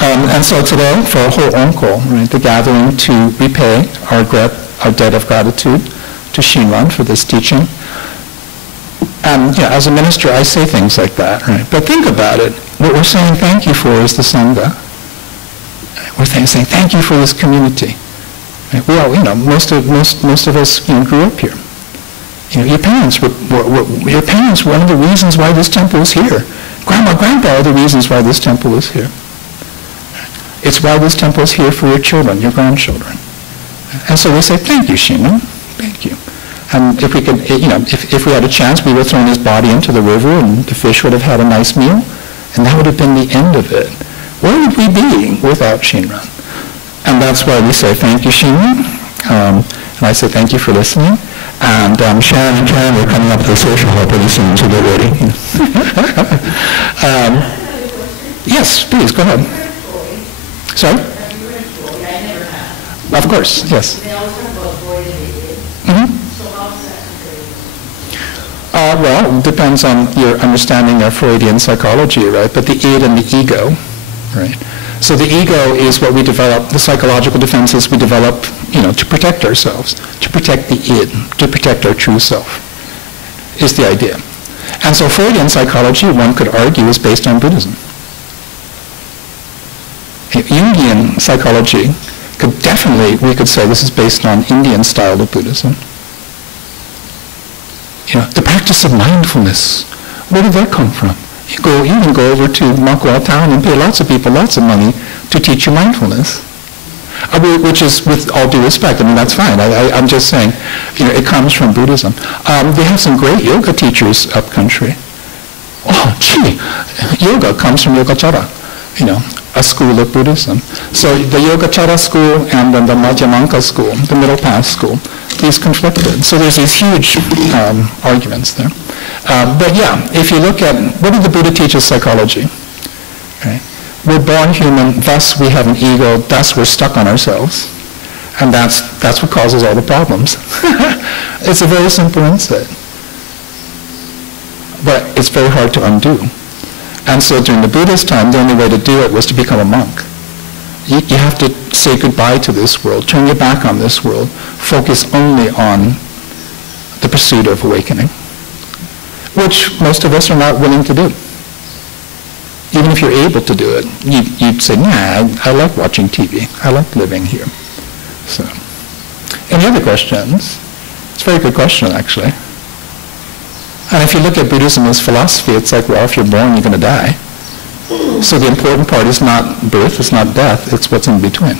And so today, for Hōonkō, right, the gathering to repay our debt of gratitude to Shinran for this teaching. And as a minister, I say things like that, right? But think about it. What we're saying thank you for is the Sangha. We're saying thank you for this community. Right? We all, most of us grew up here. Your parents were one of the reasons why this temple is here. Grandma, grandpa are the reasons why this temple is here. It's why this temple is here for your children, your grandchildren. And so we say, thank you, Shinran. Thank you. And if we could, if we had a chance, we would have thrown his body into the river and the fish would have had a nice meal. And that would have been the end of it. Where would we be without Shinran? And that's why we say, thank you, Shinran. And I say, thank you for listening. And Sharon and Karen are coming up to the social hall pretty soon, so get ready. Yes, please, go ahead. Sorry? Of course, yes. Well, it depends on your understanding of Freudian psychology, right? But the id and the ego, right? So the ego is what we develop, the psychological defenses we develop, to protect ourselves, to protect the id, to protect our true self, is the idea. And so Freudian psychology, one could argue, is based on Buddhism. Jungian psychology we could say this is based on Indian style of Buddhism. The practice of mindfulness, where did that come from? You can go over to Makawao town and pay lots of people lots of money to teach you mindfulness. Which is, with all due respect, that's fine. I'm just saying, it comes from Buddhism. They have some great yoga teachers up country. Oh, gee, yoga comes from Yogacara, a school of Buddhism. So the Yogacara school and then the Madhyamanka school, the middle path school, these conflicted. So there's these huge arguments there. But yeah, if you look at, what did the Buddha teach us psychology? Right? We're born human, thus we have an ego, thus we're stuck on ourselves. And that's what causes all the problems. It's a very simple insight. But it's very hard to undo. And so during the Buddha's time, the only way to do it was to become a monk. You have to say goodbye to this world, turn your back on this world, focus only on the pursuit of awakening, which most of us are not willing to do. Even if you're able to do it, you'd say, nah, I like watching TV. I like living here. So, any other questions? It's a very good question, actually. And if you look at Buddhism as philosophy, it's like, well, if you're born, you're going to die. So the important part is not birth, it's not death, it's what's in between.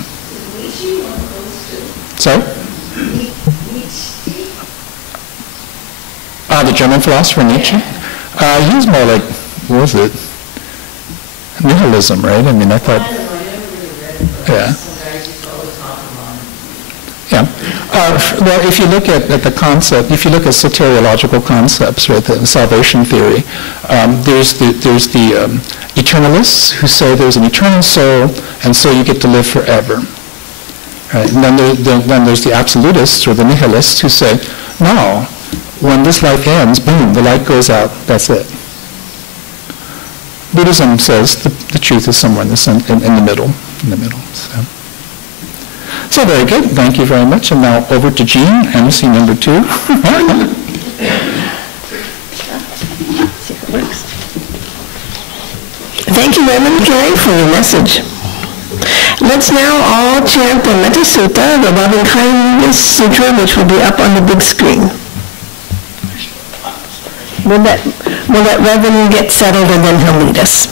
Sorry? The German philosopher Nietzsche? He's more like what was it? Nihilism, right? I mean, I thought, yeah. Yeah. Well, if you look at the concept, if you look at soteriological concepts, right, the salvation theory, there's the eternalists who say there's an eternal soul, and so you get to live forever. Right? And then there's the absolutists or the nihilists who say, no, when this life ends, boom, the light goes out, that's it. Buddhism says the truth is somewhere in the middle. So very good. Thank you very much. And now over to Jean, MC number 2. See if it works. Thank you, Reverend Carey, for your message. Let's now all chant the Metta Sutta, the Loving Kindness Sutra, which will be up on the big screen. We'll let Reverend get settled and then he'll lead us.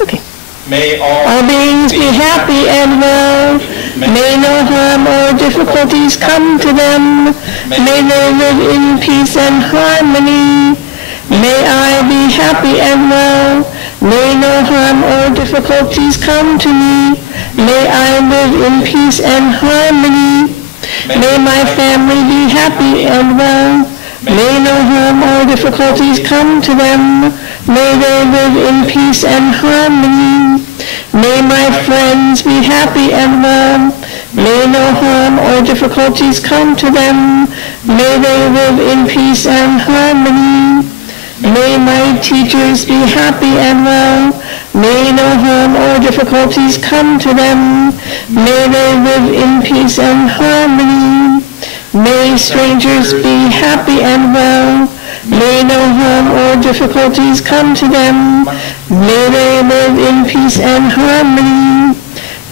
Okay. May all beings be happy and well. May no harm or difficulties come to them. May they live in peace and harmony. May I be happy and well. May no harm or difficulties come to me. May I live in peace and harmony. May my family be happy and well. May no harm or difficulties come to them. May they live in peace and harmony. May my friends be happy and well. May no harm or difficulties come to them. May they live in peace and harmony. May my teachers be happy and well. May no harm or difficulties come to them. May they live in peace and harmony. May strangers be happy and well. May no harm or difficulties come to them. May they live in peace and harmony.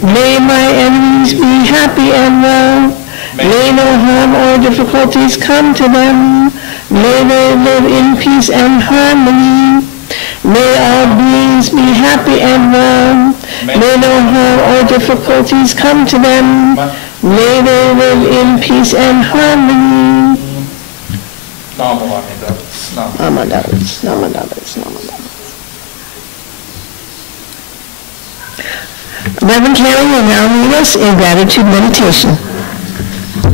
May my enemies be happy and well. May no harm or difficulties come to them. May they live in peace and harmony. May all beings be happy and well. May no harm or difficulties come to them. May they live in peace and harmony. Reverend Carey will now lead us in gratitude meditation.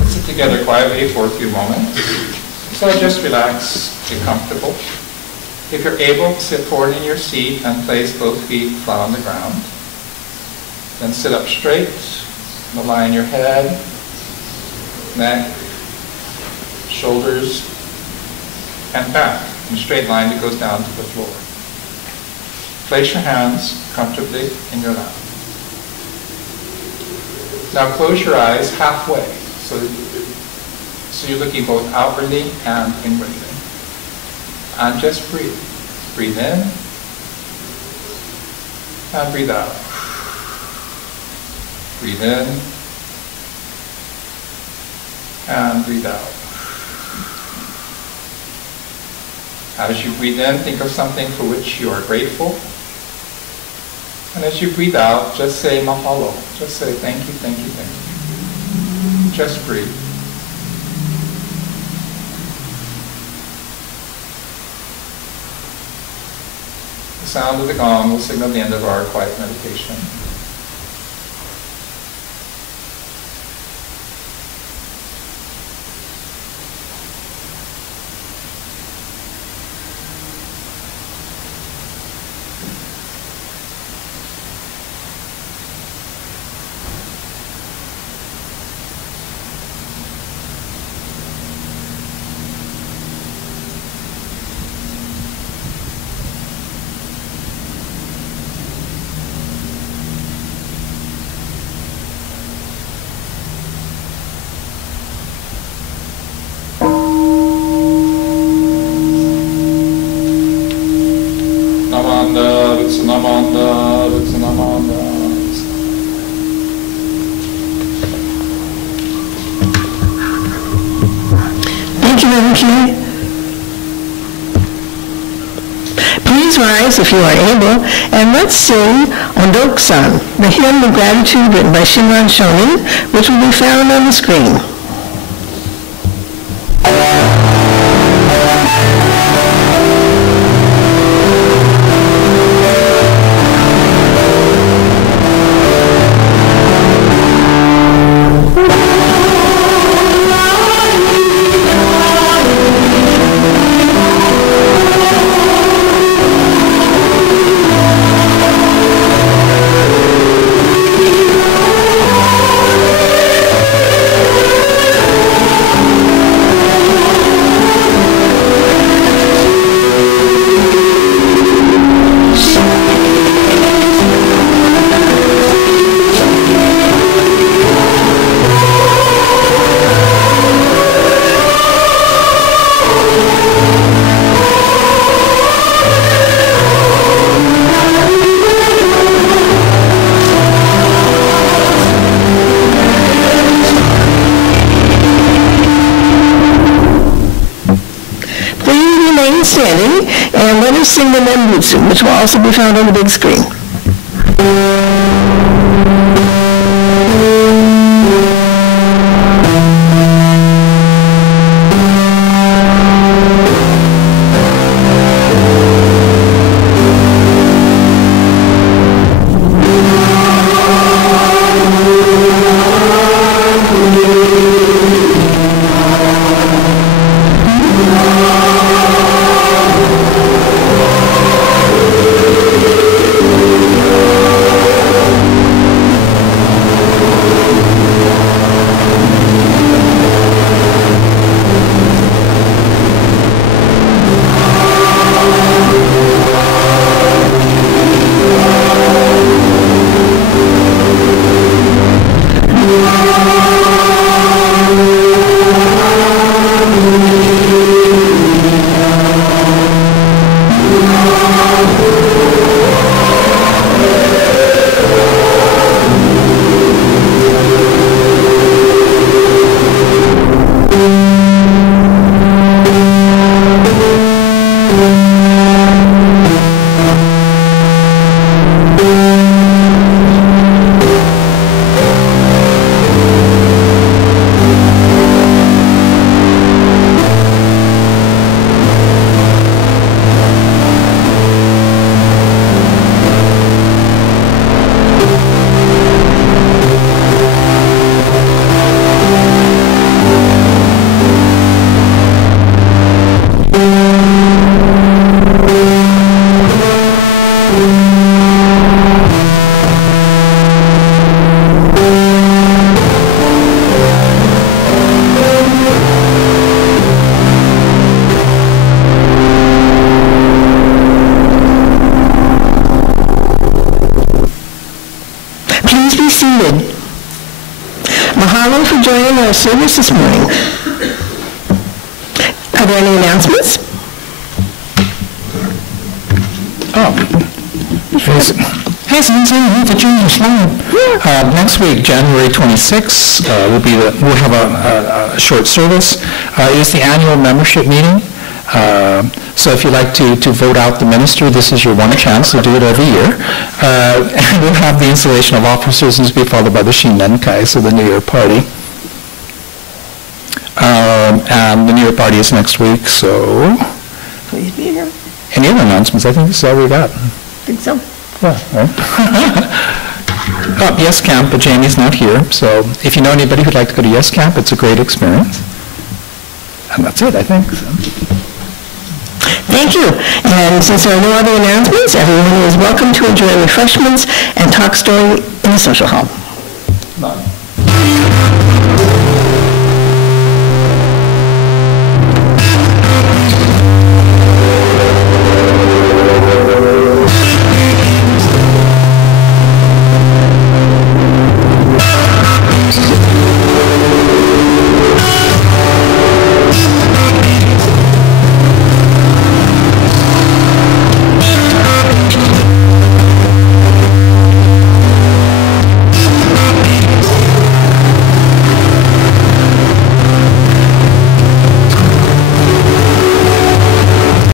Sit together quietly for a few moments. So just relax, get comfortable. If you're able, sit forward in your seat and place both feet flat on the ground. Then sit up straight, align your head, neck, shoulders, and back in a straight line that goes down to the floor. Place your hands comfortably in your lap. Now close your eyes halfway, so you're looking both outwardly and inwardly. And just breathe. Breathe in and breathe out. Breathe in and breathe out. As you breathe in, think of something for which you are grateful. And as you breathe out, just say mahalo. Just say thank you, thank you, thank you. Just breathe. The sound of the gong will signal the end of our quiet meditation. rise if you are able, and let's sing Ondok-san, the hymn of gratitude written by Shinran Shonin, which will be found on the screen. Standing, and let us sing the Nembutsu, which will also be found on the big screen. Mahalo for joining our service this morning. Are there any announcements? Next week, January 26th, we'll have a short service. It is the annual membership meeting. So if you'd like to vote out the minister, this is your one chance to do it every year. And we'll have the installation of officers, and this will be followed by the Shinrenkai, so the New Year party. And the New Year party is next week, so... Please be here. Any other announcements? I think this is all we got. I think so. Yeah, right. Yes Camp, but Jamie's not here, so if you know anybody who'd like to go to Yes Camp, it's a great experience. And that's it, I think. So. Thank you. And since there are no other announcements, everyone is welcome to enjoy refreshments and talk story in the social hall. None.